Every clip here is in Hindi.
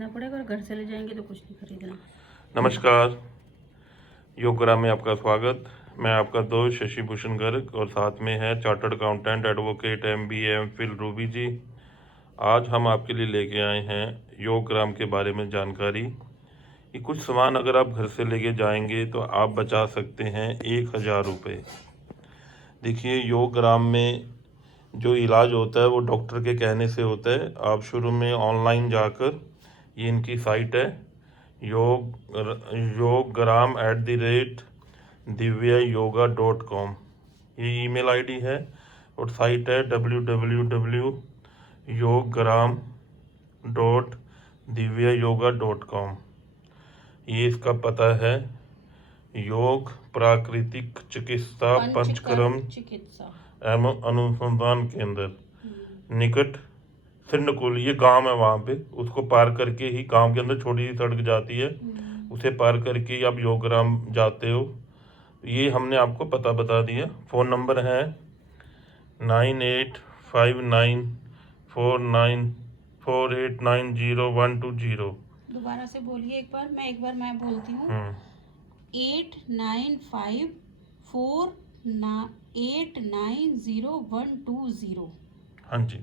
खरीदना पड़ेगा और घर से ले जाएंगे तो कुछ नहीं खरीदना। नमस्कार, योगग्राम में आपका स्वागत। मैं आपका दोस्त शशि भूषण गर्ग और साथ में है chartered accountant advocate MBA MPhil Ruby ji. आज हम आपके लिए लेके आए हैं योगग्राम के बारे में जानकारी कि कुछ सामान अगर आप घर से लेके जाएंगे तो आप बचा सकते हैं 1000 रुपये। देखिए, योगग्राम में जो इलाज होता है वो डॉक्टर के कहने से होता है। आप शुरू में ऑनलाइन जाकर, ये इनकी साइट है yoggram@divyyoga.com, ये ईमेल आईडी है और साइट है www.yoggram.divyyoga.com। ये इसका पता है योग प्राकृतिक चिकित्सा पंचकर्म चिकित्सा एवं अनुसंधान केंद्र, निकट सिंडकुल, ये गांव है। वहाँ पे उसको पार करके ही गांव के अंदर छोटी सी सड़क जाती है, उसे पार करके ही आप योगग्राम जाते हो। ये हमने आपको पता बता दिया। फ़ोन नंबर है 985949489012 दोबारा से बोलिए एक बार, मैं बोलती हूँ। 8954890120। हाँ जी,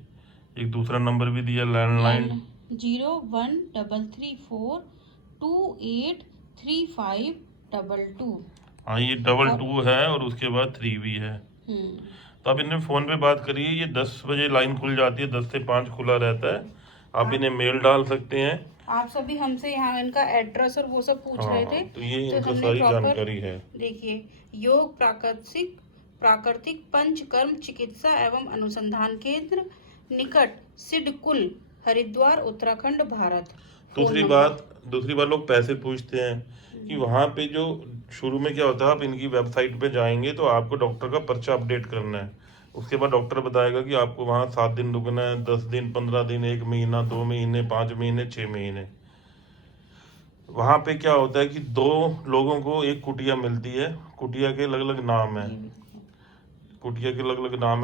एक दूसरा नंबर भी दिया लैंडलाइन 0133428352। हाँ, ये 22 है और उसके बाद 3 भी है। तो आप इन्हें फ़ोन पे बात करिए। ये 10 बजे लाइन खुल जाती है, 10 से 5 खुला रहता है। आप इन्हें मेल डाल सकते हैं। आप सभी हमसे यहाँ इनका एड्रेस और वो सब पूछ रहे थे, तो ये इनका हमने सारी प्रॉपर जानकारी है। देखिए, योग प्राकृतिक पंचकर्म चिकित्सा एवं अनुसंधान केंद्र, निकट सिडकुल, हरिद्वार, उत्तराखंड, भारत। दूसरी बात लोग पैसे पूछते हैं कि वहाँ पे जो शुरू में क्या होता है, आप इनकी वेबसाइट पे जाएंगे तो आपको डॉक्टर का पर्चा अपडेट करना है। उसके बाद डॉक्टर बताएगा कि आपको वहाँ 7 दिन रुकना है, 10 दिन, 15 दिन, 1 महीना, 2 महीने, 5 महीने, 6 महीने। वहाँ पे क्या होता है कि 2 लोगों को एक कुटिया मिलती है। कुटिया के अलग अलग नाम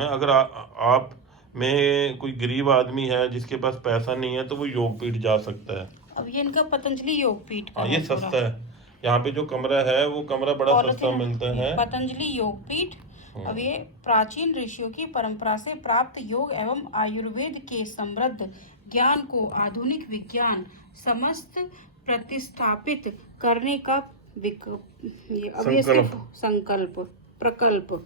है। अगर आप में कोई गरीब आदमी है जिसके पास पैसा नहीं है तो वो योगपीठ जा सकता है। अब ये इनका पतंजलि योगपीठ का ये सस्ता है। यहाँ पे जो कमरा है वो कमरा बड़ा सस्ता मिलता है। पतंजलि योगपीठ। अब ये प्राचीन ऋषियों की परंपरा से प्राप्त योग एवं आयुर्वेद के समृद्ध ज्ञान को आधुनिक विज्ञान समस्त प्रतिस्थापित करने का प्रकल्प।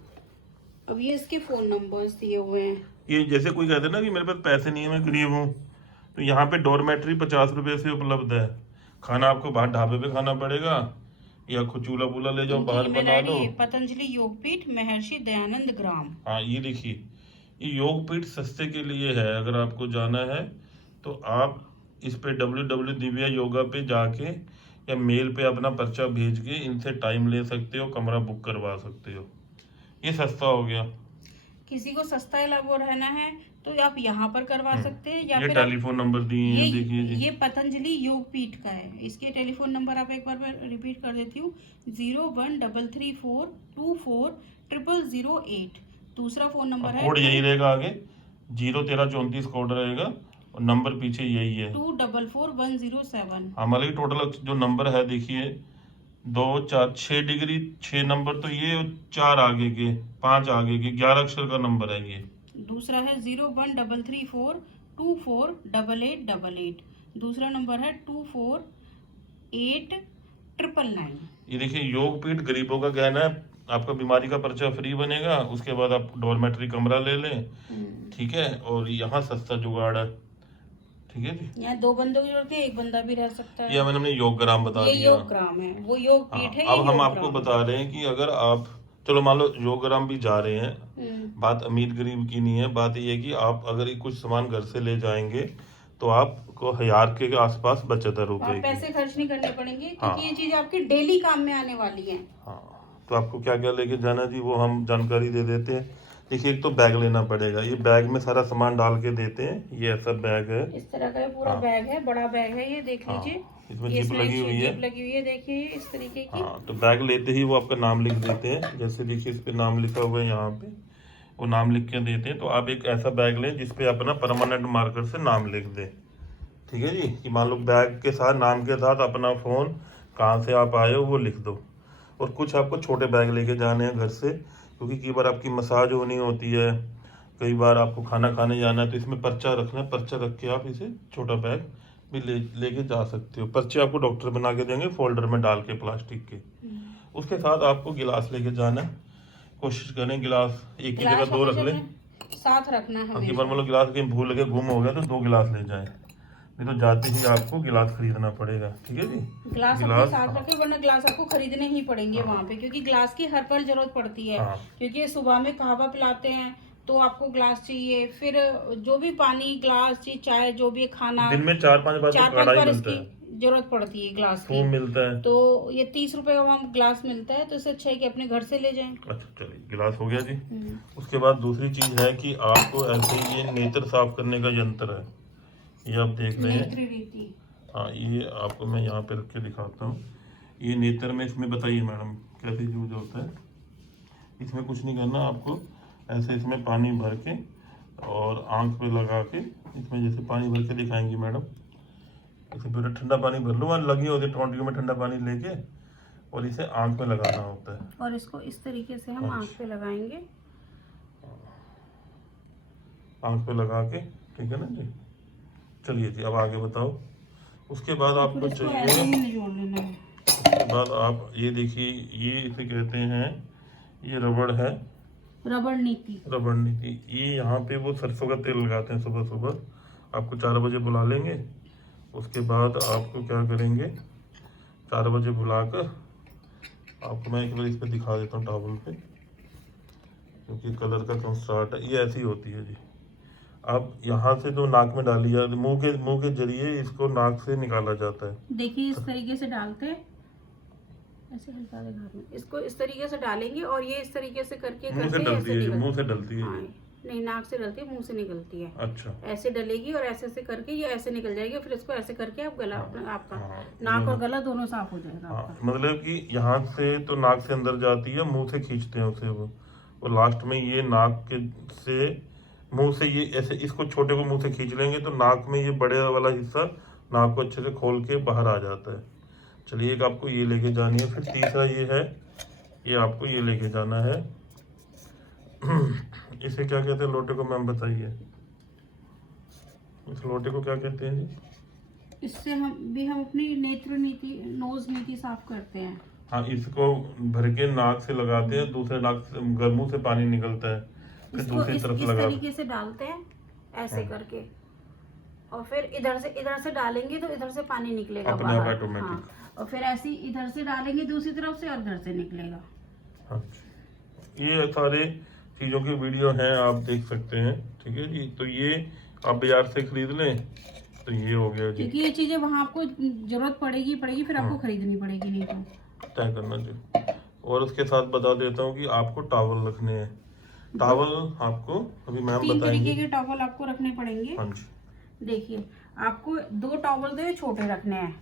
अब ये इसके फोन नंबर्स दिए हुए हैं। ये जैसे कोई कहते हैं ना कि मेरे पास पैसे नहीं है, मैं गरीब हूँ, तो यहाँ पे डॉर्मेट्री 50 रुपए से उपलब्ध है। खाना आपको बाहर ढाबे पे खाना पड़ेगा या खुद चूल्हा बूल्हा ले जाओ, बाहर बना लो। पतंजलि योगपीठ, महर्षि दयानंद ग्राम। हाँ, ये देखिए, ये योगपीठ सस्ते के लिए है। अगर आपको जाना है तो आप इस पे www.divyyoga पे जाके या मेल पे अपना पर्चा भेज के इनसे टाइम ले सकते हो, कमरा बुक करवा सकते हो। ये सस्ता हो गया। किसी को सस्ता इलाज रहना है तो आप यहाँ पर करवा सकते हैं, या ये फिर टेलीफोन नंबर दिए हैं, देखिए जी। ये पतंजलि योगपीठ का है। इसके टेलीफोन नंबर आप एक बार मैं रिपीट कर देती हूँ, 0133424008। दूसरा फोन नंबर है, कोड यही रहेगा, आगे 01334 कोड रहेगा और नंबर पीछे यही है 244107। हमारे टोटल जो नंबर है देखिए 2 4 6 डिग्री 6 नंबर, तो ये 4 आगे के 5 आगे के 11 अक्षर का नंबर है ये। दूसरा है 0133424888। दूसरा नंबर है 248999। ये देखिए, योगपीठ गरीबों का कहना है। आपका बीमारी का पर्चा फ्री बनेगा, उसके बाद आप डॉर्मेट्री कमरा ले लें, ठीक है। और यहाँ सस्ता जुगाड़ है, ठीक है जी। यहाँ 2 बंदों की जरूरत है, 1 बंदा भी रह सकता है। ये मैंने योगग्राम बता दिया। योगग्राम है, वो योगपीठ है। अब हम आपको बता रहे हैं कि अगर आप, चलो मान लो योगग्राम भी जा रहे हैं, बात अमीर गरीब की नहीं है। बात ये है कि आप अगर कुछ सामान घर से ले जाएंगे तो आपको 1000 के आसपास बचत है रुपए की। पैसे खर्च नहीं करने पड़ेंगे, क्योंकि ये चीज आपकी डेली काम में आने वाली है। हाँ, तो आपको क्या क्या लेके जाना जी, वो हम जानकारी दे देते हैं। देखिए, एक तो बैग लेना पड़ेगा। ये बैग में सारा सामान डाल के देते हैं। ये ऐसा बैग है, इस तरह का पूरा बैग है, बड़ा बैग है ये, देख लीजिए। इसमें जिप लगी हुई है, देखिए इस तरीके की। तो बैग लेते ही वो आपका नाम लिख देते हैं। जैसे देखिए, इस पे नाम लिखा हुआ है, यहाँ पे वो नाम लिख के देते हैं। तो आप एक ऐसा बैग लें जिसपे अपना परमानेंट मार्कर से नाम लिख दें, ठीक है जी, कि मान लो बैग के साथ, नाम के साथ अपना फ़ोन, कहाँ से आप आए हो वो लिख दो। और कुछ आपको छोटे बैग लेके जाने हैं घर से, क्योंकि कई बार आपकी मसाज होनी होती है, कई बार आपको खाना खाने जाना है, तो इसमें पर्चा रखना है। पर्चा रख के आप इसे छोटा बैग भी लेके जा सकते हो। पर्चे आपको डॉक्टर बना के देंगे फोल्डर में डाल के प्लास्टिक के। उसके साथ आपको गिलास लेके जाना है। कोशिश करें गिलास एक की जगह 2 रख लें, साथ रखना है। बाकी बार मतलब गिलास कहीं भूल के गुम हो गया तो 2 गिलास ले जाए, नहीं तो जाते ही आपको गिलास खरीदना पड़ेगा। ठीक है जी, गिलास अपने साथ रखे, वरना गिलास आपको खरीदने ही पड़ेंगे वहाँ पे, क्योंकि गिलास की हर पल जरूरत पड़ती है। क्योंकि सुबह में कहवा पिलाते हैं तो आपको गिलास चाहिए, फिर जो भी पानी गिलास चाहिए, चाय जो भी खाना, दिन में 4-5 बार तो कढ़ाई मिलता है, जरूरत पड़ती है गिलास की, मिलता है। तो ये 30 रुपए का वहाँ गिलास मिलता है, तो इससे अच्छा है कि अपने घर से ले जाएं। अच्छा चलिए, गिलास हो गया जी। उसके बाद दूसरी चीज है कि आपको ऐसे ये नेत्र साफ करने का यंत्र है, ये आप देख रहे हैं। हाँ, ये आपको मैं यहाँ पे रख के दिखाता हूँ। ये नेत्र में, इसमें बताइए मैडम कैसे यूज होता है। इसमें कुछ नहीं करना आपको, ऐसे इसमें पानी भर के और आंख पे लगा के, इसमें जैसे पानी भर के दिखाएंगी मैडम, इसे पूरा ठंडा पानी भर लो, वहाँ लगी होती है टोंटियों में, ठंडा पानी लेके और इसे आंख में लगाना होता है। और इसको इस तरीके से हम आंख पे लगाएंगे, आंख पे लगा के, ठीक है ना जी। चलिए जी, अब आगे बताओ। उसके बाद आपको चाहिए, उसके बाद आप ये देखिए, ये इसे कहते हैं, ये रबड़ है, रबड़ नीति। ये यहाँ पे वो सरसों का तेल लगाते हैं सुबह सुबह। आपको 4 बजे बुला लेंगे। उसके बाद आपको क्या करेंगे, 4 बजे बुलाकर आपको मैं एक बार इस पे दिखा देता हूँ टॉवल पे, क्योंकि कलर का कंस्ट्राट है। ये ऐसी होती है जी। अब यहाँ से तो नाक में डाली जाती है, मुंह के जरिए इसको नाक से निकाला जाता है। देखिए इस तरीके से डालते हैं, ऐसे हल्का में इसको इस तरीके से डालेंगे, और ये इस तरीके से करके मुंह से डलती है, मुंह से डलती है। नहीं, नाक से डलती है, मुंह से निकलती है। अच्छा, ऐसे डलेगी और ऐसे ऐसे करके ये ऐसे निकल जाएगी, फिर इसको ऐसे करके आप गला, आपका नाक और गला दोनों साफ हो जाएगा। मतलब कि यहाँ से तो नाक से अंदर जाती है, मुंह से खींचते हैं उसे वो, और लास्ट में ये नाक के से, मुंह से ये ऐसे, इसको छोटे को मुंह से खींच लेंगे तो नाक में ये बड़े वाला हिस्सा नाक को अच्छे से खोल के बाहर आ जाता है। चलिए, एक आपको ये लेके जानी है। फिर तीसरा ये है, ये आपको ये लेके जाना है। इसे क्या कहते हैं, लोटे को मैम बताइए, इस लोटे को क्या कहते हैं जी? इससे हम अपनी नेत्र नीति, नोज नीति साफ करते हैं। हाँ, इसको भर के नाक से लगाते हैं, दूसरे नाक से, मुंह से पानी निकलता है, फिर दूसरी तरफ लगा, इस तरीके से डालते हैं ऐसे करके, और फिर इधर से डालेंगे तो इधर से पानी निकलेगा अपने आप ऑटोमेटिक। और फिर ऐसे इधर से डालेंगे दूसरी तरफ से, और इधर से निकलेगा। हाँ, ये सारे चीज़ों की वीडियो हैं, आप देख सकते हैं। ठीक है जी, तो ये आप बाजार से खरीद लें तो ये हो गया जी, क्योंकि ये चीजें वहाँ आपको जरूरत पड़ेगी, फिर आपको खरीदनी पड़ेगी, नहीं तो तय करना जी। और उसके साथ बता देता हूँ कि आपको टॉवल रखने हैं। टॉवल आपको अभी मैम बताएंगे। 3 तरीके के टॉवल आपको रखने पड़ेंगे। हाँ जी, देखिए, आपको 2 टॉवल तो छोटे रखने हैं,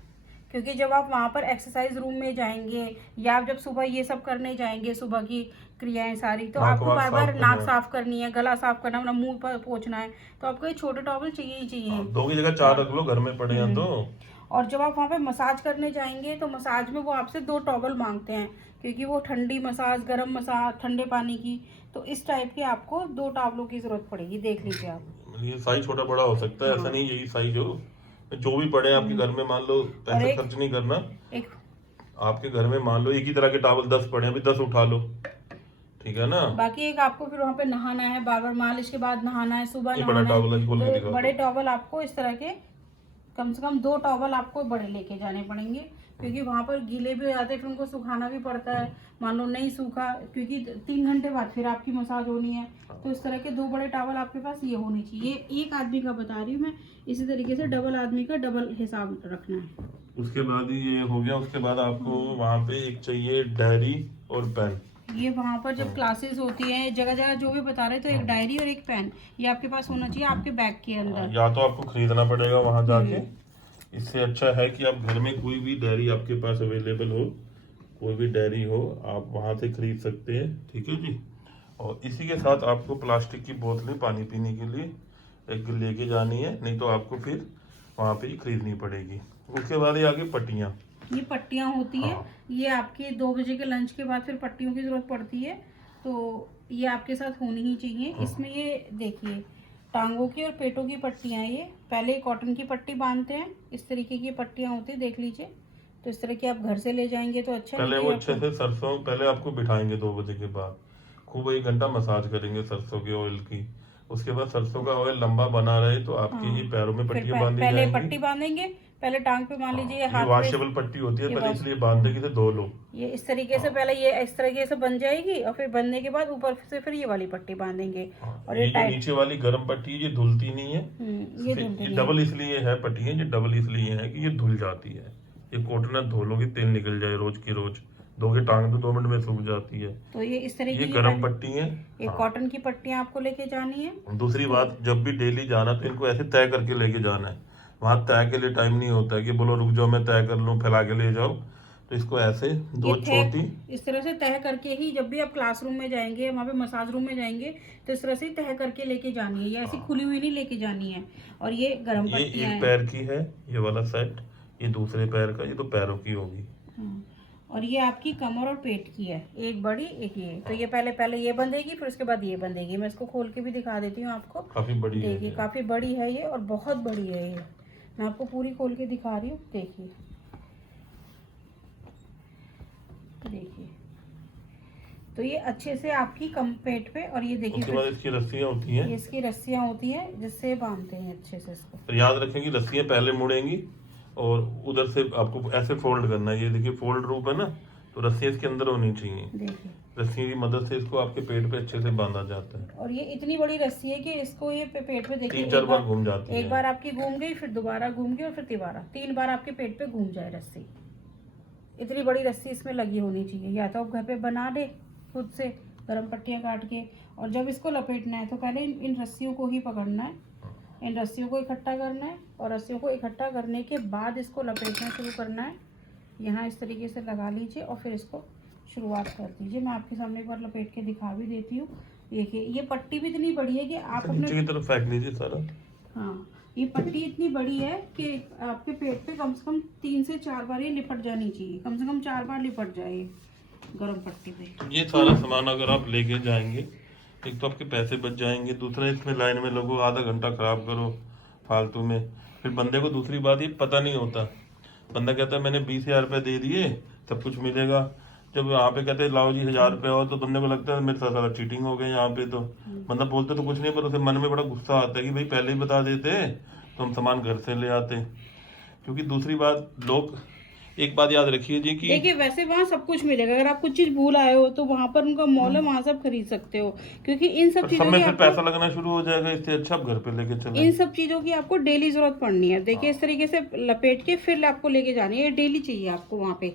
क्योंकि जब आप वहाँ पर एक्सरसाइज रूम में जाएंगे, या आप जब सुबह ये सब करने जाएंगे, सुबह की क्रियाएं सारी, तो आपको बार बार नाक साफ करनी है, गला साफ करना है, मुंह पर पोंछना है, तो आपको ये छोटे टॉवल चाहिए ही चाहिए। 2 की जगह 4 रख लो, घर में पड़े हैं तो। और जब आप वहाँ पे मसाज करने जाएंगे तो मसाज में वो आपसे 2 टॉवल मांगते हैं, क्योंकि वो ठंडी मसाज, गर्म मसाज, ठंडे पानी की, तो इस टाइप के आपको 2 टॉवलों की जरूरत पड़ेगी। देख लीजिए आप, ये साइज छोटा बड़ा हो सकता है, ऐसा नहीं यही साइज हो, जो भी पड़े आपके घर में। मान लो पैसे खर्च नहीं करना, आपके घर में मान लो एक ही तरह के टॉवल 10 पड़े, अभी 10 उठा लो, ठीक है ना। बाकी एक आपको फिर वहाँ पे नहाना है, बार मालिश के बाद नहाना है, सुबह नहाना बड़ा टॉवल है, खोल के दिखाओ। बड़े टॉवल आपको इस तरह के कम से कम 2 टॉवल आपको बड़े लेके जाने पड़ेंगे, क्योंकि वहाँ पर गीले भी हो जाते हैं, फिर उनको सुखाना भी पड़ता है। मान लो नहीं सूखा, क्योंकि 3 घंटे बाद फिर आपकी मसाज होनी है, तो इस तरह के 2 बड़े टॉवल आपके पास ये होने चाहिए। एक आदमी का बता रही हूँ मैं, इसी तरीके से डबल आदमी का डबल हिसाब रखना है। उसके बाद ये हो गया। उसके बाद आपको वहाँ पे एक चाहिए डायरी और पेन। ये वहाँ पर जब क्लासेस होती हैं, जगह जगह जो भी बता रहे, तो एक डायरी और एक पेन ये आपके पास होना चाहिए, आपके बैग के अंदर। या तो आपको खरीदना पड़ेगा वहाँ जाके, इससे अच्छा है कि आप घर में कोई भी डायरी आपके पास अवेलेबल हो, कोई भी डायरी हो, आप वहाँ से खरीद सकते हैं। ठीक है जी। और इसी के साथ आपको प्लास्टिक की बोतलें पानी पीने के लिए एक लेके जानी है, नहीं तो आपको फिर वहाँ पे ही खरीदनी पड़ेगी। उसके बाद ये आगे पट्टियाँ, ये पट्टियाँ होती है। हाँ। ये आपके 2 बजे के लंच के बाद फिर पट्टियों की ज़रूरत पड़ती है, तो ये आपके साथ होनी ही चाहिए। हाँ। इसमें ये देखिए टांगों की और पेटों की पट्टियाँ, ये पहले कॉटन की पट्टी बांधते हैं, इस तरीके की पट्टियाँ होती है, देख लीजिए। तो इस तरह की आप घर से ले जाएंगे तो अच्छा पहले वो लगेगा अच्छे आपको। से सरसों पहले आपको बिठाएंगे 2 बजे के बाद, खूब 1 घंटा मसाज करेंगे सरसों के ऑयल की। उसके बाद सरसों का ऑयल लंबा बना रहे तो आपके हाँ, ही पैरों में फिर पट्टियाँ बांधी पहले जाएंगी। पट्टी बांधेंगे, पहले टांग पे मान हाँ, लीजिए, ये हाथ पे वॉशेबल पट्टी होती है, ये पहले वॉश, इसलिए बांध देगी तो धो लो। ये इस तरीके से हाँ। पहले ये इस तरीके से बन जाएगी और फिर बनने के बाद ऊपर से फिर ये वाली पट्टी बांधेंगे। हाँ, और ये ये जो टाइट, नीचे वाली गर्म पट्टी है ये धुलती नहीं है। ये धुलते ये नहीं डबल है। इसलिए है पट्टी है, ये डबल इसलिए है कि ये धुल जाती है। ये कॉटन है, धो लोगे तेल निकल जाए, रोज की रोज धोके टांग तो 2 मिनट में सूख जाती है। तो ये इस तरीके ये की गर्म पट्टी है। ये हाँ। कॉटन की पट्टियाँ आपको लेके जानी है। दूसरी बात, जब भी डेली जाना तो इनको ऐसे तय करके लेके जाना है। वहां तय के लिए टाइम नहीं होता है कि बोलो रुक जाओ मैं तय कर लूँ, फैला के ले जाओ। तो इसको ऐसे ये दो छोटी, इस तरह से तह करके ही, जब भी आप क्लासरूम में जाएंगे, वहाँ पे मसाज रूम में जाएंगे, तो इस तरह से तह करके लेके जानी है, ये ऐसी खुली हुई नहीं लेके जानी है। और ये गर्म ये पट्टियाँ एक हैं। पैर की है ये वाला सेट, ये दूसरे पैर का, ये तो पैरों की होगी। हाँ, और ये आपकी कमर और पेट की है, एक बड़ी एक ये। तो ये पहले ये बंधेगी, फिर उसके बाद ये बंधेगी। मैं इसको खोल के भी दिखा देती हूँ आपको। काफी बड़ी है देखिए ये। काफ़ी बड़ी है ये और बहुत बड़ी है ये। मैं आपको पूरी खोल के दिखा रही हूँ, देखिए देखिए। तो ये अच्छे से आपकी कम पेट पे, और ये देखिए उसके बाद इसकी रस्सियां होती हैं, ये इसकी रस्सियाँ होती हैं जिससे बांधते हैं अच्छे से इसको। तो याद रखें कि रस्सियां पहले मुड़ेंगी और उधर से आपको ऐसे फोल्ड करना है। ये देखिए फोल्ड रूप है ना, तो रस्सियां इसके अंदर होनी चाहिए। देखिए रस्सियों की मदद से इसको आपके पेट पे अच्छे से बांधा जाता है। और ये इतनी बड़ी रस्सी है कि इसको ये पेट पे देखिए 3-4 बार घूम जाती है। एक बार आपकी घूम गई, फिर दोबारा घूम गई और फिर दोबारा 3 बार आपके पेट पे घूम जाए रस्सी। इतनी बड़ी रस्सी इसमें लगी होनी चाहिए। या तो आप घर पे बना दे खुद से गर्म पट्टियाँ काट के, और जब इसको लपेटना है तो पहले इन रस्सियों को ही पकड़ना है, इन रस्सियों को इकट्ठा करना है, और रस्सियों को इकट्ठा करने के बाद इसको लपेटना शुरू करना है। यहाँ इस तरीके से लगा लीजिए और फिर इसको शुरुआत कर दीजिए। मैं आपके सामने एक बार लपेट के दिखा भी देती हूँ। देखिए ये पट्टी भी इतनी बड़ी है कि आप नीचे अपने, की तरफ फेंक लीजिए सारा। हाँ, ये पट्टी इतनी बड़ी है कि आपके पेट पे कम से कम 3 से 4 बार ये लिपट जानी चाहिए। कम से कम 4 बार लिपट जाए गर्म पट्टी पे। तो ये सारा सामान अगर आप लेके जाएंगे, एक तो आपके पैसे बच जाएंगे, दूसरा इसमें लाइन में लगो, आधा घंटा खराब करो फालतू में। फिर बंदे को दूसरी बात ये पता नहीं होता, बंदा कहता है मैंने 20,000 रुपये दे दिए सब कुछ मिलेगा। जब यहाँ पे कहते हैं लाओ जी 1,000 रुपये और, तो बंदे को लगता है मेरे साथ सारा चीटिंग हो गई यहाँ पे। तो बंदा बोलते तो कुछ नहीं, पर उसे मन में बड़ा गुस्सा आता है कि भाई पहले ही बता देते तो हम सामान घर से ले आते। क्योंकि दूसरी बात, लोग एक बात याद रखिए जी कि देखिए वैसे वहाँ सब कुछ मिलेगा, अगर आप कुछ चीज भूल आए हो तो वहाँ पर उनका मॉल है, वहाँ सब खरीद सकते हो। क्योंकि इन सब सब चीजों में की फिर आपको, पैसा लगना शुरू हो जाएगा, इससे अच्छा आप घर पे लेके चले। इन सब चीजों की आपको डेली जरूरत पड़नी है। देखिए इस तरीके से लपेट के फिर आपको लेके जानी है, ये डेली चाहिए आपको वहाँ पे।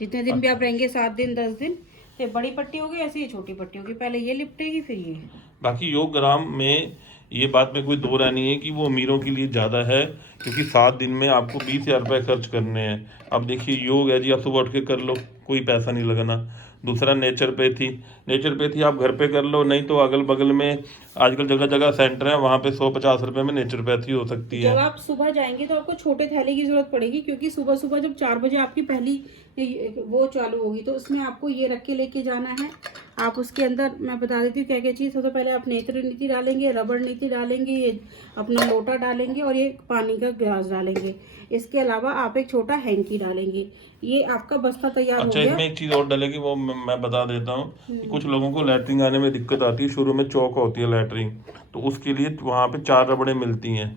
जितने दिन भी आप रहेंगे, 7 दिन 10 दिन। ये बड़ी पट्टी होगी, ऐसे ही छोटी पट्टी होगी, पहले ये लिपटेगी फिर ये। बाकी योग ग्राम में ये बात में कोई दो राय नहीं है कि वो अमीरों के लिए ज़्यादा है, क्योंकि 7 दिन में आपको 20,000 रुपये खर्च करने हैं। अब देखिए योग है जी, आप सुबह उठ के कर लो, कोई पैसा नहीं लगाना। दूसरा नेचुरोपैथी आप घर पे कर लो, नहीं तो अगल बगल में आजकल जगह जगह सेंटर है, वहाँ पे 150 रुपये में नेचुरोपैथी हो सकती जब है। आप सुबह जाएंगे तो आपको छोटे थैले की जरूरत पड़ेगी, क्योंकि सुबह सुबह जब 4 बजे आपकी पहली वो चालू होगी तो उसमें आपको ये रख के लेके जाना है। आप उसके अंदर, मैं बता देती हूँ क्या क्या चीज़। सबसे पहले आप नेत्र नीति डालेंगे, रबड़ नीति डालेंगे, ये अपना लोटा डालेंगे और ये पानी का गिलास डालेंगे। इसके अलावा आप एक छोटा हैंकी डालेंगे। ये आपका बस्ता तैयार हो अच्छा, गया। इसमें एक चीज़ और डलेगी, वो मैं बता देता हूँ कि कुछ लोगों को लैट्रिन आने में दिक्कत आती है, शुरू में चौक होती है लैट्रिन, तो उसके लिए वहाँ पे 4 रबड़ें मिलती हैं।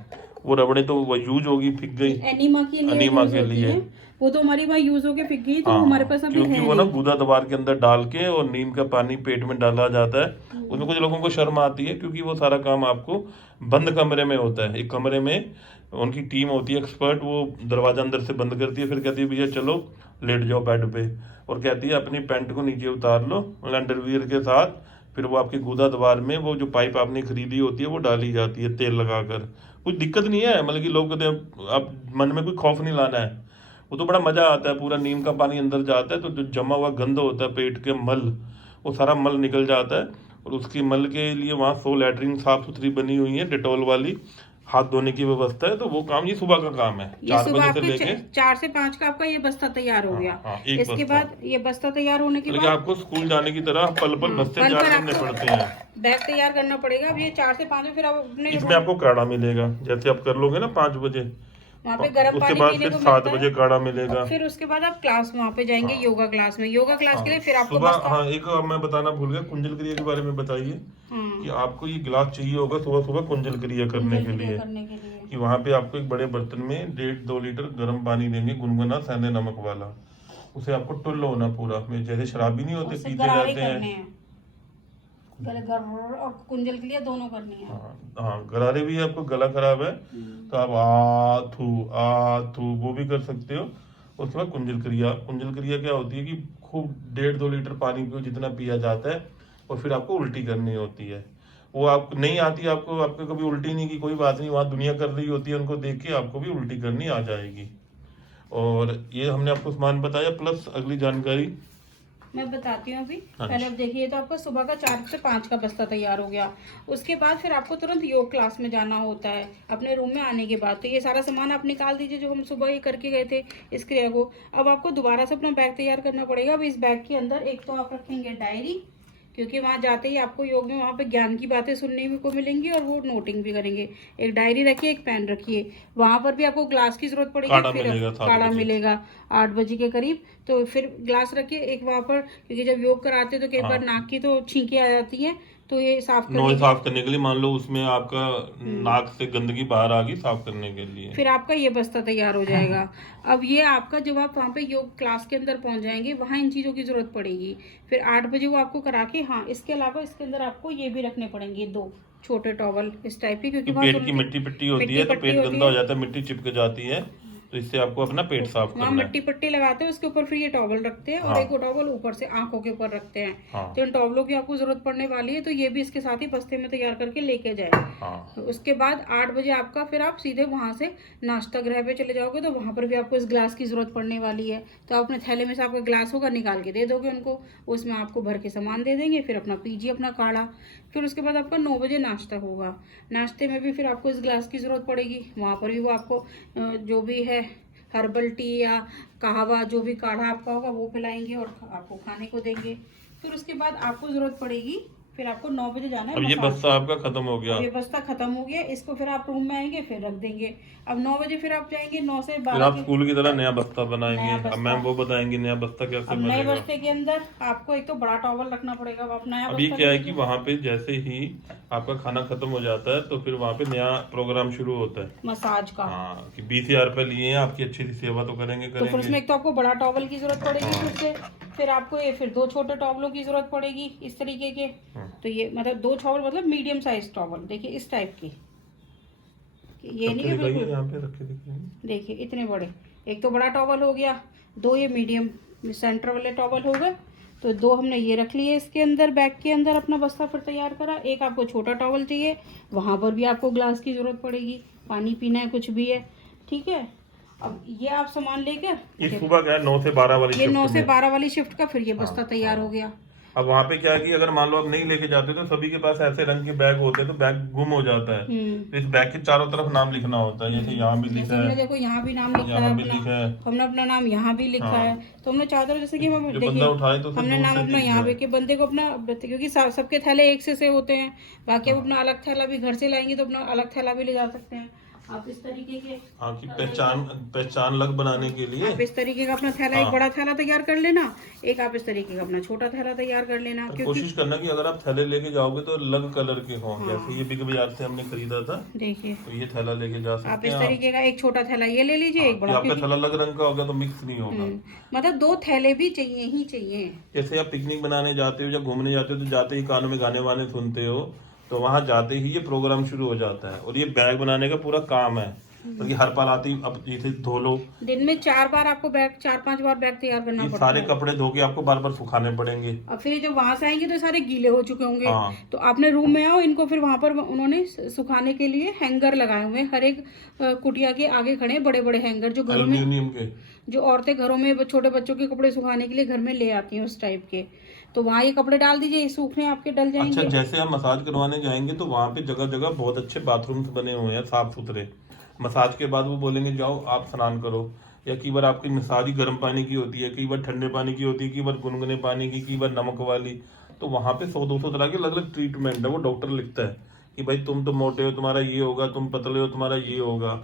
वो रबड़ें तो वो यूज होगी, फिक गई, एनीमा के लिए अनीमा यूज के होती लिए। है। वो तो हमारी वहाँ यूज होके फिक गई, तो हाँ, हमारे पास अभी क्योंकि है वो ना नहीं। गूदा दबार के अंदर डाल के और नीम का पानी पेट में डाला जाता है। उसमें कुछ लोगों को शर्म आती है, क्योंकि वो सारा काम आपको बंद कमरे में होता है। एक कमरे में उनकी टीम होती है एक्सपर्ट, वो दरवाजा अंदर से बंद करती है, फिर कहती है भैया चलो लेट जाओ बेड पे, और कहती है अपनी पैंट को नीचे उतार लो अंडरवियर के साथ। फिर वो आपके गूदा द्वार में वो जो पाइप आपने खरीदी होती है वो डाली जाती है तेल लगाकर। कुछ दिक्कत नहीं है, मतलब कि लोग कहते हैं, आप मन में कोई खौफ नहीं लाना है। वो तो बड़ा मजा आता है, पूरा नीम का पानी अंदर जाता है तो जो जमा हुआ गंद होता है पेट के मल, वो सारा मल निकल जाता है। और उसकी मल के लिए वहाँ 100 लैट्रिन साफ सुथरी बनी हुई है डेटॉल वाली, हाथ धोने की व्यवस्था है, तो वो काम ये सुबह का काम है। ये 4 सुबह बजे से आपके लेके 4 से 5 का आपका ये बस्ता तैयार हो गया। एक इसके बस्ता। बाद ये बस्ता तैयार होने के लेकिन बाद आपको स्कूल जाने की तरह पल पल बस्ते पल तैयार पर करने आपको पड़ते हैं। बैग तैयार करना पड़ेगा। अब ये 4 से 5 में फिर आप अपने इसमें आपको काढ़ा मिलेगा, जैसे आप कर लोगे ना 5 बजे, वहाँ पे गर्म उसके पानी बाद पीने फिर को 7 मिलता बजे है। काढ़ा और मिलेगा। फिर उसके बाद आप क्लास वहाँ पे जाएंगे, योगा क्लास में। योगा क्लास के लिए फिर आपको सुबह बस्ता एक मैं बताना भूल गया, कुंजल क्रिया के बारे में बताइए कि आपको ये गिलास चाहिए होगा सुबह सुबह कुंजल क्रिया करने के लिए। कि वहाँ पे आपको एक बड़े बर्तन में 1.5-2 लीटर गर्म पानी देंगे, गुनगुना सेंधे नमक वाला। उसे आपको टुल्लो होना पूरा, में जैसे शराबी नहीं होते पीते रहते हैं। और कुंजल के लिए दोनों करनी है। हाँ, गरारे भी आपको गला खराब है तो आप आ थू वो भी कर सकते हो। उसके बाद कुंजल क्रिया क्या होती है कि खूब 1.5-2 लीटर पानी पियो, जितना पिया जाता है, और फिर आपको उल्टी करनी होती है। वो आप नहीं आती आपको, आपको कभी उल्टी नहीं की, कोई बात नहीं, वहाँ दुनिया कर रही होती है, उनको देख के आपको भी उल्टी करनी आ जाएगी। और ये हमने आपको सामान बताया, प्लस अगली जानकारी मैं बताती हूँ अभी। हाँ पहले अब देखिए, तो आपका सुबह का 4 से 5 का बस्ता तैयार हो गया। उसके बाद फिर आपको तुरंत योग क्लास में जाना होता है अपने रूम में आने के बाद। तो ये सारा सामान आप निकाल दीजिए जो हम सुबह ये करके गए थे इस क्रिया को। अब आपको दोबारा से अपना बैग तैयार करना पड़ेगा। अब इस बैग के अंदर एक तो आप रखेंगे डायरी, क्योंकि वहाँ जाते ही आपको योग में वहाँ पे ज्ञान की बातें सुनने को मिलेंगी और वो नोटिंग भी करेंगे। एक डायरी रखिए, एक पेन रखिए। वहाँ पर भी आपको ग्लास की जरूरत पड़ेगी। फिर काढ़ा मिलेगा 8 बजे के करीब। तो फिर ग्लास रखिए एक वहाँ पर, क्योंकि जब योग कराते हैं तो कई बार नाक की तो छींकें आ जाती हैं, तो ये साफ करने के लिए, मान लो उसमें आपका नाक से गंदगी बाहर आ गई, साफ करने के लिए फिर आपका ये बस्ता तैयार हो जाएगा। अब ये आपका जब आप वहाँ पे योग क्लास के अंदर पहुँच जाएंगे, वहाँ इन चीज़ों की जरूरत पड़ेगी। फिर 8 बजे वो आपको करा के, हाँ इसके अलावा इसके अंदर आपको ये भी रखने पड़ेंगे 2 छोटे टॉवल इस टाइप के, क्योंकि पेट की मिट्टी पट्टी होती है, तो पेट गंदा हो जाता है, मिट्टी चिपक जाती है, तो इससे आपको अपना पेट साफ करना है। मिट्टी पट्टी लगाते हैं उसके ऊपर, फिर ये टॉवल रखते हैं। और एक टॉवल ऊपर से आंखों के ऊपर रखते हैं। तो इन टॉवलों की आपको जरूरत पड़ने वाली है, तो ये भी इसके साथ ही बस्ते में तैयार करके लेके जाए। तो उसके बाद 8 बजे आपका फिर आप सीधे वहां से नाश्ता गृह पे चले जाओगे, तो वहां पर भी आपको इस ग्लास की जरूरत पड़ने वाली है। तो आप अपने थैले में से आपका ग्लास होगा, निकाल के दे दोगे उनको, उसमें आपको भर के सामान दे देंगे। फिर अपना पीजिए अपना काढ़ा। फिर उसके बाद आपका 9 बजे नाश्ता होगा। नाश्ते में भी फिर आपको इस ग्लास की जरूरत पड़ेगी। वहाँ पर भी वो आपको जो भी है हर्बल टी या कहवा, जो भी काढ़ा आपका होगा वो पिलाएंगे और आपको खाने को देंगे। फिर उसके बाद आपको जरूरत पड़ेगी, फिर आपको 9 बजे जाना है। अब ये बस्ता आपका खत्म हो गया। ये बस्ता खत्म हो गया, इसको फिर आप रूम में आएंगे, फिर रख देंगे। अब 9 बजे फिर आप जाएंगे, 9 से 12 फिर आप स्कूल की तरह नया बस्ता बनाएंगे। अब मैम वो बताएंगे नया बस्ता कैसे बनेगा। नए बस्ते के अंदर आपको एक तो बड़ा टॉवल रखना पड़ेगा। अब आप नया अभी क्या है कि वहाँ पे जैसे ही आपका खाना खत्म हो जाता है, तो फिर वहाँ पे नया प्रोग्राम शुरू होता है मसाज का। हाँ, कि 20,000 रुपए लिए हैं, आपकी अच्छी सी सेवा तो करेंगे। तो फिर उसमें एक तो आपको बड़ा टॉवल की जरूरत पड़ेगी, फिर आपको ये फिर 2 छोटे टॉवलों की जरूरत पड़ेगी इस तरीके के। तो ये मतलब 2 टॉवल मतलब मीडियम साइज टॉवल, देखिए इस टाइप के, ये नहीं है बिल्कुल, यहाँ पे रखे देखिए इतने बड़े। एक तो बड़ा टॉवल हो गया, 2 ये मीडियम सेंटर वाले टॉवल हो गए। तो 2 हमने ये रख लिए इसके अंदर, बैग के अंदर अपना बस्ता फिर तैयार करा। एक आपको छोटा टॉवल चाहिए, वहाँ पर भी आपको ग्लास की जरूरत पड़ेगी, पानी पीना है कुछ भी है, ठीक है। अब ये आप सामान लेकर, ये सुबह क्या है 9 से 12 वाली, ये 9 से 12 वाली शिफ्ट का फिर ये बस्ता तैयार हो गया। अब वहाँ पे क्या है कि अगर मान लो आप नहीं लेके जाते तो सभी के पास ऐसे रंग के बैग होते हैं, तो बैग गुम हो जाता है। तो इस बैग के चारों तरफ नाम लिखना होता है, जैसे यहाँ भी लिखा है, देखो यहाँ भी नाम लिखा है, हमने अपना नाम यहाँ भी लिखा है। तो हमने चाहते हैं जैसे कि हम देखिए हमने नाम अपना यहाँ पे, कि बंदे को अपना, क्योंकि सबके थैले एक से होते हैं, बाकी अपना अलग थैला भी घर से लाएंगे तो अपना अलग थैला भी ले जा सकते हैं आप इस तरीके के। आपकी पहचान अलग बनाने के लिए आप इस तरीके का अपना थैला, एक बड़ा थैला तैयार कर लेना, एक आप इस तरीके का अपना छोटा थैला तैयार कर लेना। कोशिश करना कि अगर आप थैले लेके जाओगे तो अलग कलर के हों। जैसे ये बिग बाजार से हमने खरीदा था, देखिए तो ये थैला लेके जा सकते हैं आप इस तरीके का। एक छोटा थैला ये ले लीजिए, एक बड़ा। आपका थैला अलग रंग का होगा तो मिक्स नहीं होगा, मतलब 2 थैले भी चाहिए ही चाहिए। जैसे आप पिकनिक बनाने जाते हो या घूमने जाते हो, तो जाते ही कानों में गाने वाने सुनते हो, तो वहां जाते ही ये प्रोग्राम शुरू हो जाता है। और ये बैग बनाने का पूरा काम है बल्कि हर बार आते ही अब जैसे धो लो, दिन में 4 बार आपको बैग, 4-5 बार बैग तैयार करना ये पड़ता सारे है। कपड़े धो के आपको बार बार सुखाने पड़ेंगे। और फिर जब वहां से आएंगे तो सारे गीले हो चुके होंगे। हाँ। तो आपने रूम में आओ, इनको फिर वहां पर उन्होंने सुखाने के लिए हैंगर लगाए हुए हैं। हर एक कुटिया के आगे खड़े हैं बड़े बड़े हैंगर, जो घरों में, एल्यूमिनियम के, जो औरतें घरों में छोटे बच्चों के कपड़े सुखाने के लिए घर में ले आती हैं उस टाइप के। तो वहाँ ये कपड़े डाल दीजिए, ये सूखने आपके डल अच्छा जाएंगे। जैसे हम मसाज करवाने जाएंगे तो वहाँ पे जगह जगह बहुत अच्छे बाथरूम्स बने हुए हैं, साफ सुथरे। मसाज के बाद वो बोलेंगे जाओ आप स्नान करो, या कई बार आपकी मसाज ही गर्म पानी की होती है, कई बार ठंडे पानी की होती है, कई बार गुनगुने पानी की, कई बार नमक वाली। तो वहाँ पे 100-200 तरह के अलग अलग ट्रीटमेंट है। वो डॉक्टर लिखता है कि भाई तुम तो मोटे हो तुम्हारा ये होगा, तुम पतले हो तुम्हारा ये होगा।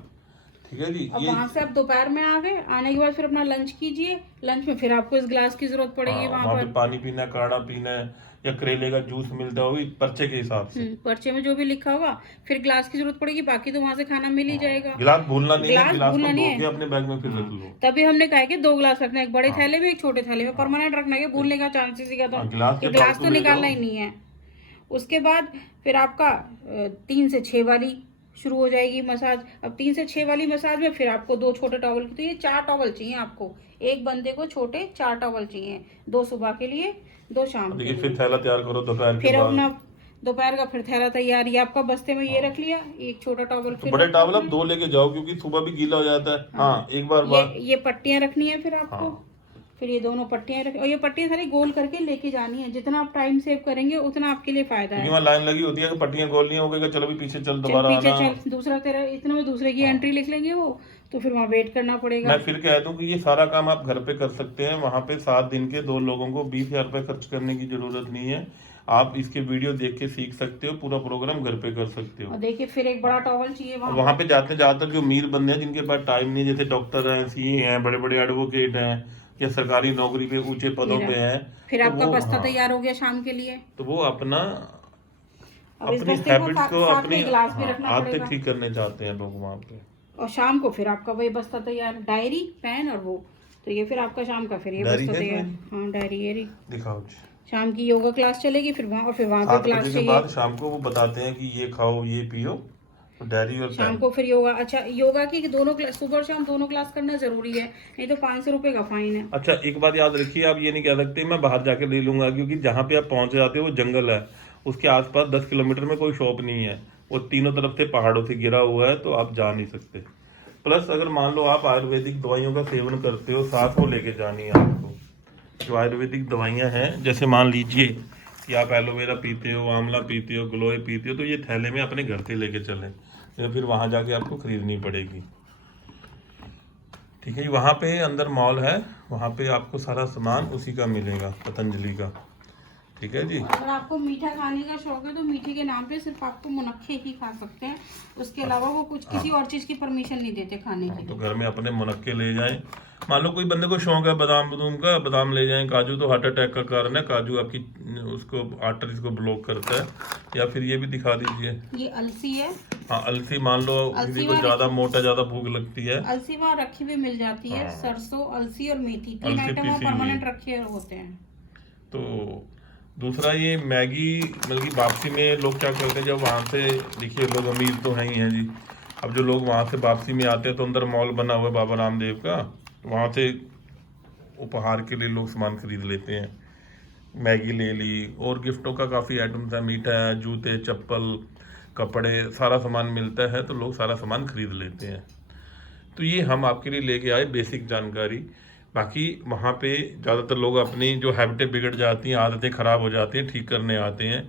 ठीक है जी। अब ये वहां से आप दोपहर में आ गए, आने के बाद फिर अपना लंच कीजिए। लंच में फिर आपको इस गिलास की जरूरत पड़ेगी। वहां वहाँ पर पे पानी पीना है, काढ़ा पीना है, या करेले का जूस मिलता है, वो भी पर्चे के हिसाब से। पर्चे में जो भी लिखा होगा, फिर गिलास की जरूरत पड़ेगी, बाकी तो वहां से खाना मिल ही जाएगा। गिलास भूलना नहीं है, गिलास गिलास को भूलना नहीं धो है। के अपने बैग में फिर रख लो। तभी हमने कहा है कि 2 गिलास रखना है, एक बड़े हाँ। थैले में, एक छोटे थैले में। परमानेंट रखना है, भूलने का चांसेस ही हाँ, गिलास के गिलास फालतू तो ले निकालना जाओ। ही नहीं है। उसके बाद फिर आपका 3 से 6 वाली शुरू हो जाएगी मसाज। अब 3 से 6 वाली मसाज में फिर आपको 2 छोटे टॉवल, तो ये 4 टॉवल चाहिए आपको। एक बंदे को छोटे 4 टॉवल चाहिए, 2 सुबह के लिए, 2 शाम के देखिए लिए। फिर थैला तैयार करो दोपहर के फिर बाद। अपना दोपहर का फिर थैला तैयार, ये आपका बस्ते में ये रख लिया, एक छोटा टॉवल तो फिर बड़े रखा टावल आप आपने। 2 लेके जाओ क्योंकि सुबह भी गीला हो जाता है। हाँ, एक बार बाद ये पट्टियां रखनी है फिर आपको। हाँ। फिर ये दोनों पट्टियां रख, और ये पट्टियां सारी गोल करके लेके जानी है। जितना आप टाइम सेव करेंगे उतना आपके लिए फायदा क्योंकि है। वहाँ लाइन लगी होती है कि पट्टियां खोलनी हो गई, चलो भी पीछे चल चल दोबारा पीछे आना। चल, दूसरा तेरा, इतने में दूसरे की एंट्री लिख लेंगे वो, तो फिर वहाँ वेट करना पड़ेगा। मैं फिर कह दूं कि ये सारा काम आप घर पे कर सकते हैं। वहाँ पे 7 दिन के 2 लोगों को 20,000 रुपये खर्च करने की जरूरत नहीं है। आप इसके वीडियो देख के सीख सकते हो, पूरा प्रोग्राम घर पे कर सकते हो। और देखिए फिर एक बड़ा टॉवल चाहिए और वहाँ। वहाँ पे जाते ज्यादातर जो अमीर बंदे हैं जिनके पास टाइम नहीं है, जैसे डॉक्टर हैं, सीए हैं, बड़े बड़े एडवोकेट हैं, या सरकारी नौकरी पे ऊंचे पदों पे हैं, फिर तो आपका वो बस्ता हाँ, तैयार हो गया शाम के लिए। तो वो अपना अब इस अपनी बस्ते को हैबिट्स को साथ अपनी में गिलास भी रखना आदतें पड़ेगा। ठीक करने चाहते हैं लोग वहाँ पे। और शाम को फिर आपका वही बस्ता तैयार, डायरी, पेन और वो। तो ये फिर आपका शाम का फिर ये डायरी बस्ता है तैयार। तुम्हारी? हाँ डायरी है रही। दिखाओ जी। शाम की योगा क्लास चलेगी फिर वहाँ, और फिर वहाँ पे 7 क्लास बजे के चाहिए। बाद शाम को वो बताते हैं कि ये खाओ ये पियो, तो डायरी और शाम पेन। को फिर योगा। अच्छा, योगा की दोनों क्लास, सुबह और शाम दोनों क्लास करना जरूरी है, नहीं तो 500 रुपये का फाइन है। अच्छा एक बात याद रखिए, आप ये नहीं कह सकते मैं बाहर जाके ले लूंगा, क्योंकि जहाँ पे आप पहुंच जाते हो वो जंगल है, उसके आसपास 10 किलोमीटर में कोई शॉप नहीं है, वो तीनों तरफ से पहाड़ों से घिरा हुआ है, तो आप जा नहीं सकते। प्लस अगर मान लो आप आयुर्वेदिक दवाइयों का सेवन करते हो, साथ वो लेके जानी है आपको। जो आयुर्वेदिक दवाइयाँ हैं, जैसे मान लीजिए कि आप एलोवेरा पीते हो, आंवला पीते हो, गिलोय पीते हो, तो ये थैले में अपने घर से लेके चलें, या फिर वहाँ जाके आपको खरीदनी पड़ेगी। ठीक है जी। वहाँ पे अंदर मॉल है, वहाँ पे आपको सारा सामान उसी का मिलेगा, पतंजलि का। ठीक है जी। अगर आपको मीठा खाने का शौक है तो मीठे के नाम पे सिर्फ आपको मुनक्खे ही खा सकते हैं, उसके अलावा वो कुछ किसी और चीज़ की परमिशन नहीं देते खाने की। तो घर में अपने मुनक्के ले जाएं। मान लो कोई बंदे को शौक है बादाम बदूम का, बादाम ले जाएं। काजू तो हार्ट अटैक का कारण है, काजू आपकी उसको आर्टरीज को ब्लॉक करता है। या फिर ये भी दिखा दीजिए, ये अलसी है। हाँ अलसी, मान लो किसी को अलसी ज्यादा मोटा ज्यादा भूख लगती है, अलसी वहाँ रखी हुई मिल जाती है। सरसों, अलसी और मेथी, 3 अलसी आइटम वहाँ पीसी हुई। परमानेंट रखे होते हैं। तो दूसरा ये मैगी, मतलब कि वापसी में लोग क्या करते हैं, जब वहाँ से, देखिए लोग अमीर तो हैं ही हैं जी, अब जो लोग वहाँ से वापसी में आते हैं तो अंदर मॉल बना हुआ है बाबा रामदेव का, वहाँ से उपहार के लिए लोग सामान खरीद लेते हैं। मैगी ले ली, और गिफ्टों का काफ़ी आइटम्स है, मीठा है, जूते, चप्पल, कपड़े, सारा सामान मिलता है, तो लोग सारा सामान खरीद लेते हैं। तो ये हम आपके लिए लेके आए बेसिक जानकारी। बाकी वहाँ पे ज़्यादातर लोग अपनी जो हैबिटें बिगड़ जाती हैं, आदतें ख़राब हो जाती हैं, ठीक करने आते हैं।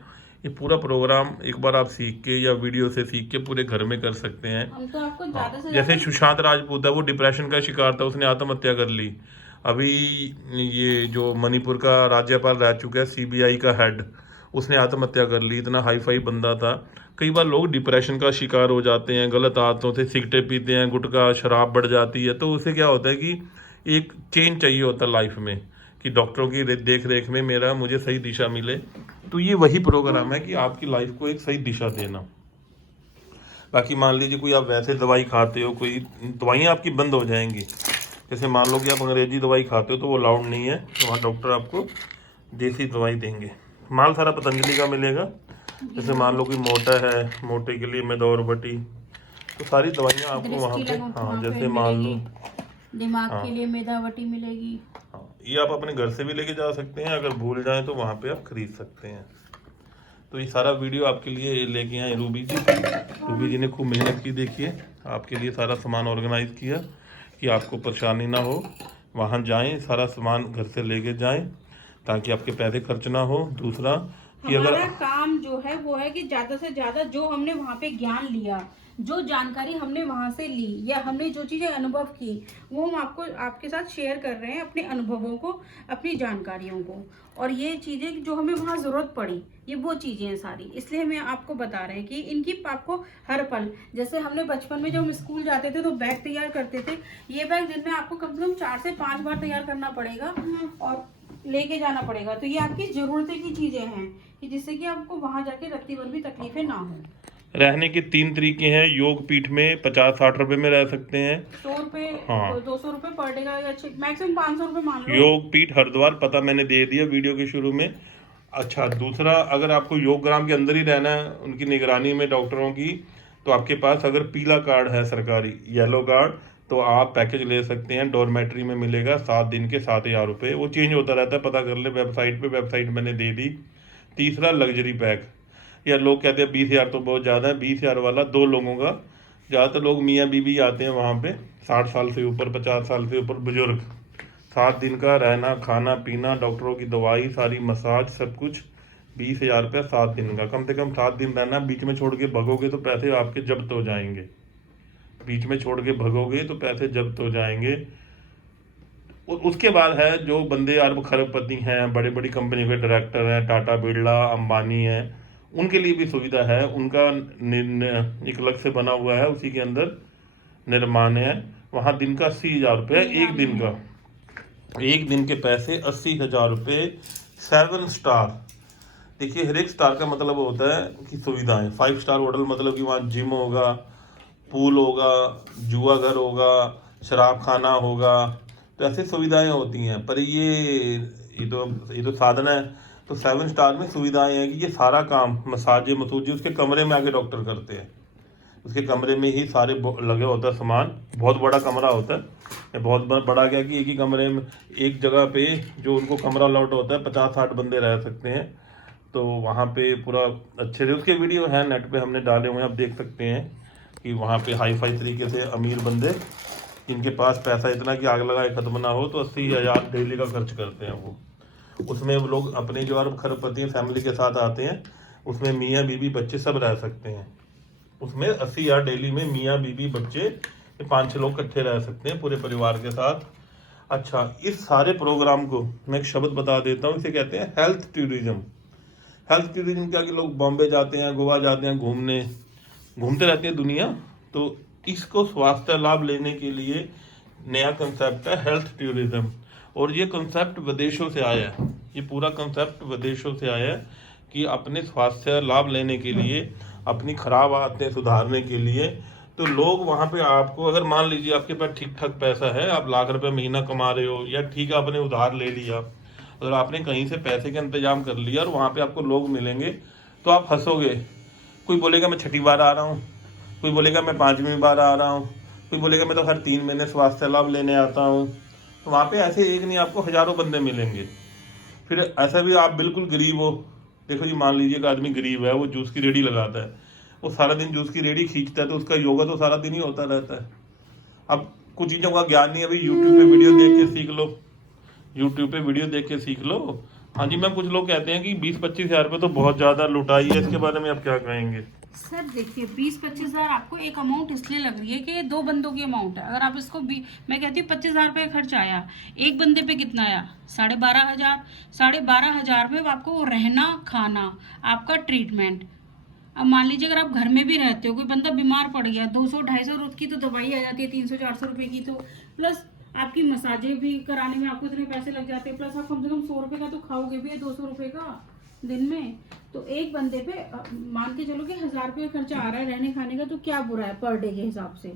ये पूरा प्रोग्राम एक बार आप सीख के या वीडियो से सीख के पूरे घर में कर सकते हैं। हम तो आपको ज़्यादा से जैसे सुशांत राजपूत है, वो डिप्रेशन का शिकार था, उसने आत्महत्या कर ली। अभी ये जो मणिपुर का राज्यपाल रह चुका है, सीबीआई का हेड, उसने आत्महत्या कर ली। इतना हाई फाई बंदा था। कई बार लोग डिप्रेशन का शिकार हो जाते हैं, गलत आदतों से, सिगरेट पीते हैं, गुटखा, शराब बढ़ जाती है, तो उससे क्या होता है कि एक चेंज चाहिए होता है लाइफ में, कि डॉक्टरों की देख रेख में मुझे सही दिशा मिले। तो ये वही प्रोग्राम है कि आपकी लाइफ को एक सही दिशा देना। बाकी मान लीजिए कोई आप वैसे दवाई खाते हो, कोई दवाइयाँ आपकी बंद हो जाएंगी, जैसे मान लो कि आप अंग्रेजी दवाई खाते हो तो वो अलाउड नहीं है, तो वहाँ डॉक्टर आपको देसी दवाई देंगे। माल सारा पतंजलि का मिलेगा। जैसे मान लो कि मोटा है, मोटे के लिए मेदौर बटी, तो सारी दवाइयाँ आपको वहाँ पे, हाँ जैसे मान लो दिमाग के लिए मेधावटी मिलेगी। हाँ, ये आप अपने घर से भी लेके जा सकते हैं, अगर भूल जाएं तो वहाँ पे आप खरीद सकते हैं। तो ये सारा वीडियो आपके लिए लेके आए रूबी जी ने खूब मेहनत की, देखिए आपके लिए सारा सामान ऑर्गेनाइज किया कि आपको परेशानी ना हो, वहाँ जाएं सारा सामान घर से लेके जाएं ताकि आपके पैसे खर्च ना हो। दूसरा कि हमारा काम जो है वो है कि ज्यादा से ज्यादा जो हमने वहाँ पे ज्ञान लिया, जो जानकारी हमने वहां से ली, या हमने जो चीजें अनुभव की, वो हम आपको आपके साथ शेयर कर रहे हैं, अपने अनुभवों को, अपनी जानकारियों को। और ये चीजें जो हमें वहां जरूरत पड़ी, ये वो चीजें हैं सारी, इसलिए हमें आपको बता रहे हैं कि इनकी आपको हर पल, जैसे हमने बचपन में जब हम स्कूल जाते थे तो बैग तैयार करते थे, ये बैग दिन में आपको कम से कम 4 से 5 बार तैयार करना पड़ेगा और लेके जाना पड़ेगा। तो ये आपकी जरूरतें की चीजें हैं कि जिससे कि आपको वहां जाके रत्ती भर भी तकलीफें ना हो। रहने के 3 तरीके हैं। योग पीठ में 50-60 रुपए में रह सकते हैं, 100 रुपए, हाँ 200 रुपए पर डे का, मैक्सिमम 500 रुपए मान लो। योग पीठ हरिद्वार पता मैंने दे दिया वीडियो के शुरू में। अच्छा, दूसरा अगर आपको योग ग्राम के अंदर ही रहना है उनकी निगरानी में डॉक्टरों की, तो आपके पास अगर पीला कार्ड है सरकारी, येलो कार्ड, तो आप पैकेज ले सकते हैं। डॉर्मेट्री में मिलेगा 7 दिन के 7,000 रुपये, वो चेंज होता रहता है, पता कर ले वेबसाइट पे, वेबसाइट मैंने दे दी। तीसरा लग्जरी पैक, या लोग कहते हैं 20,000 तो बहुत ज़्यादा है, 20,000 वाला 2 लोगों का। ज़्यादातर लोग मियाँ बीबी आते हैं वहाँ पे, 60 साल से ऊपर, 50 साल से ऊपर बुजुर्ग। 7 दिन का रहना, खाना पीना, डॉक्टरों की दवाई, सारी मसाज, सब कुछ 20,000 रुपया 7 दिन का। कम से कम 7 दिन रहना। बीच में छोड़ के भगोगे तो पैसे आपके जब्त हो जाएंगे, बीच में छोड़ के भगोगे तो पैसे जब्त हो जाएंगे। उसके बाद है जो बंदे अरब खरबपति हैं, बड़े बड़ी कंपनी के डायरेक्टर हैं, टाटा बिरला अंबानी हैं, उनके लिए भी सुविधा है। उनका एक अलग से बना हुआ है, उसी के अंदर निर्माण है। वहाँ दिन का 80,000 रुपये, एक दिन का, एक दिन के पैसे 80,000 रुपये। 7 स्टार, देखिए हर एक स्टार का मतलब होता है कि सुविधाएं। 5 स्टार होटल मतलब कि वहाँ जिम होगा, पूल होगा, जुआ घर होगा, शराब खाना होगा, तो ऐसी सुविधाएं होती हैं। पर ये तो साधन है। तो 7 स्टार में सुविधाएं हैं कि ये सारा काम मसाजे मसूजे उसके कमरे में आके डॉक्टर करते हैं, उसके कमरे में ही सारे लगे होता है सामान। बहुत बड़ा कमरा होता है, बहुत बड़ा क्या कि एक ही कमरे में, एक जगह पे जो उनको कमरा लॉट होता है 50-60 बंदे रह सकते हैं। तो वहाँ पे पूरा अच्छे से, उसके वीडियो हैं नेट पे हमने डाले हुए हैं, आप देख सकते हैं कि वहाँ पे हाई फाई तरीके से अमीर बंदे जिनके पास पैसा इतना कि आग लगाए खत्म ना हो, तो 80,000 डेली का खर्च करते हैं वो। उसमें वो लोग अपने जो अरब खरबपति फैमिली के साथ आते हैं, उसमें मियाँ बीबी बच्चे सब रह सकते हैं। उसमें 80,000 डेली में मियाँ बीबी बच्चे 5-6 लोग इकट्ठे रह सकते हैं पूरे परिवार के साथ। अच्छा, इस सारे प्रोग्राम को मैं एक शब्द बता देता हूँ, इसे कहते हैं हेल्थ टूरिज्म। हेल्थ टूरिज्म क्या कि लोग बॉम्बे जाते हैं, गोवा जाते हैं घूमने, घूमते रहते हैं दुनिया, तो इसको स्वास्थ्य लाभ लेने के लिए नया कंसेप्ट है हेल्थ टूरिज्म। और ये कंसेप्ट विदेशों से आया है, ये पूरा कंसेप्ट विदेशों से आया है कि अपने स्वास्थ्य लाभ लेने के लिए, अपनी खराब आदतें सुधारने के लिए, तो लोग वहाँ पे आपको, अगर मान लीजिए आपके पास ठीक ठाक पैसा है, आप लाख रुपए महीना कमा रहे हो, या ठीक है आपने उधार ले लिया, अगर आपने कहीं से पैसे का इंतजाम कर लिया और वहाँ पे आपको लोग मिलेंगे, तो आप हंसोगे। कोई बोलेगा मैं 6ठी बार आ रहा हूँ, कोई बोलेगा मैं 5वीं बार आ रहा हूँ, कोई बोलेगा मैं तो हर 3 महीने स्वास्थ्य लाभ लेने आता हूँ। तो वहाँ पे ऐसे एक नहीं, आपको हज़ारों बंदे मिलेंगे। फिर ऐसा भी आप बिल्कुल गरीब हो, देखो जी मान लीजिए कि आदमी गरीब है, वो जूस की रेडी लगाता है, वो सारा दिन जूस की रेडी खींचता है, तो उसका योगा तो सारा दिन ही होता रहता है। अब कुछ चीज़ों का ज्ञान नहीं है, अभी यूट्यूब पे वीडियो देख के सीख लो, यूट्यूब पे वीडियो देख के सीख लो। हाँ जी मैम, कुछ लोग कहते हैं कि 20-25 हज़ार रुपये तो बहुत ज़्यादा लुटाई है, इसके बारे में आप क्या कहेंगे? सर देखिए 20-25 हज़ार आपको एक अमाउंट इसलिए लग रही है कि ये 2 बंदों की अमाउंट है। अगर आप इसको मैं कहती हूँ 25,000 रुपये खर्च आया, एक बंदे पे कितना आया? 12,500। 12,500 में आपको रहना, खाना, आपका ट्रीटमेंट। अब मान लीजिए अगर आप घर में भी रहते हो, कोई बंदा बीमार पड़ गया, 200-250 की तो दवाई आ जाती है, 300-400 रुपये की, तो प्लस आपकी मसाजें भी कराने में आपको इतने पैसे लग जाते हैं, प्लस आप कम से कम 100 रुपये का तो खाओगे भी, 200 रुपये का दिन में। तो एक बंदे पे मान के चलो कि 1,000 रुपये खर्चा आ रहा है रहने खाने का, तो क्या बुरा है पर डे के हिसाब से?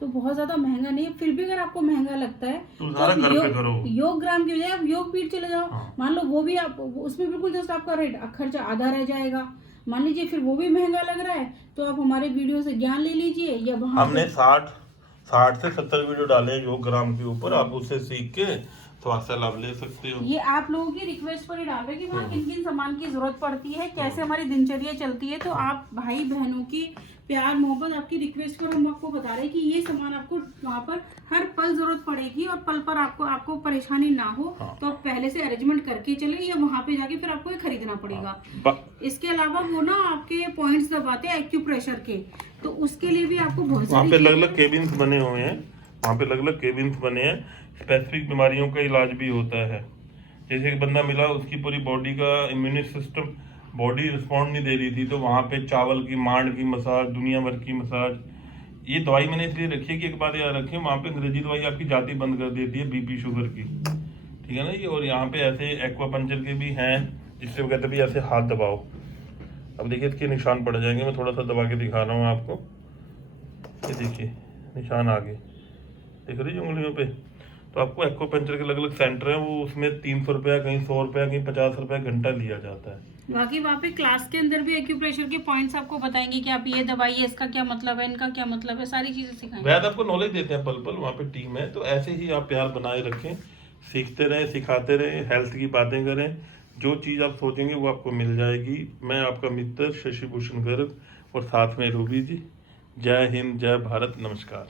तो बहुत ज्यादा महंगा नहीं है। फिर भी अगर आपको महंगा लगता है तो योग ग्राम की बजाय आप योग पीठ चले जाओ। मान लो वो भी आप, उसमें बिल्कुल जस्ट आपका रेट खर्चा आधा रह जाएगा। मान लीजिए फिर वो भी महंगा लग रहा है, तो आप हमारे वीडियो से ज्ञान ले लीजिए या वहाँ हमने 60 से 70 वीडियो डाले हैं योग ग्राम के ऊपर, आप उससे सीख के स्वास्थ्य लाभ ले सकते हो। ये आप लोगों की रिक्वेस्ट पर ही डाल रहे हैं कि वहाँ किन किन सामान की जरूरत पड़ती है, कैसे हमारी दिनचर्या चलती है, तो आप भाई बहनों की प्यार मोहब्बत आपकी रिक्वेस्ट पर हम आपको बता रहे हैं कि ये सामान आपको वहाँ पर हर पल जरूरत पड़ेगी और पल पर आपको परेशानी ना हो। तो आप पहले से अरेंजमेंट करके चले या वहाँ पे जाके फिर आपको ये खरीदना पड़ेगा। इसके अलावा वो ना आपके पॉइंट्स दबाते हैं एक्यूप्रेशर के, तो उसके लिए भी आपको बहुत वहाँ सारी पे अलग अलग केबिन्स बने हुए हैं, वहाँ पे अलग अलग केबिन्स बने हैं, स्पेसिफिक बीमारियों का इलाज भी होता है। जैसे एक बंदा मिला, उसकी पूरी बॉडी का इम्यून सिस्टम, बॉडी रिस्पॉन्ड नहीं दे रही थी, तो वहाँ पे चावल की मांड की मसाज, दुनिया भर की मसाज। ये दवाई मैंने इसलिए रखी है कि एक बात याद रखें, वहाँ पे अंग्रेजी दवाई आपकी जाती बंद कर देती है बीपी शुगर की, ठीक है ना ये। और यहाँ पे ऐसे एक्वापंचर के भी हैं, जिससे वो कहते भी ऐसे हाथ दबाओ। अब देखिए इसके निशान पड़ जाएंगे, मैं थोड़ा सा दबा के दिखा रहा हूँ आपको। ये देखिए निशान आ गए, देख रही उंगलियों पे। तो आपको एक्वापंचर के अलग अलग सेंटर हैं, वो उसमें 300 रुपया, कहीं 100 रुपया, कहीं 50 रुपया घंटा लिया जाता है। बाकी वहाँ पे क्लास के अंदर भी एक्यूप्रेशर के पॉइंट्स आपको बताएंगे कि आप ये दवाइए, इसका क्या मतलब है, इनका क्या मतलब है, सारी चीजें सिखाएंगे। वैद आपको नॉलेज देते हैं पल पल, वहाँ पे टीम है। तो ऐसे ही आप प्यार बनाए रखें, सीखते रहें, सिखाते रहें, हेल्थ की बातें करें। जो चीज़ आप सोचेंगे वो आपको मिल जाएगी। मैं आपका मित्र शशि भूषण गर्ग और साथ में रूबी जी। जय हिंद, जय भारत, नमस्कार।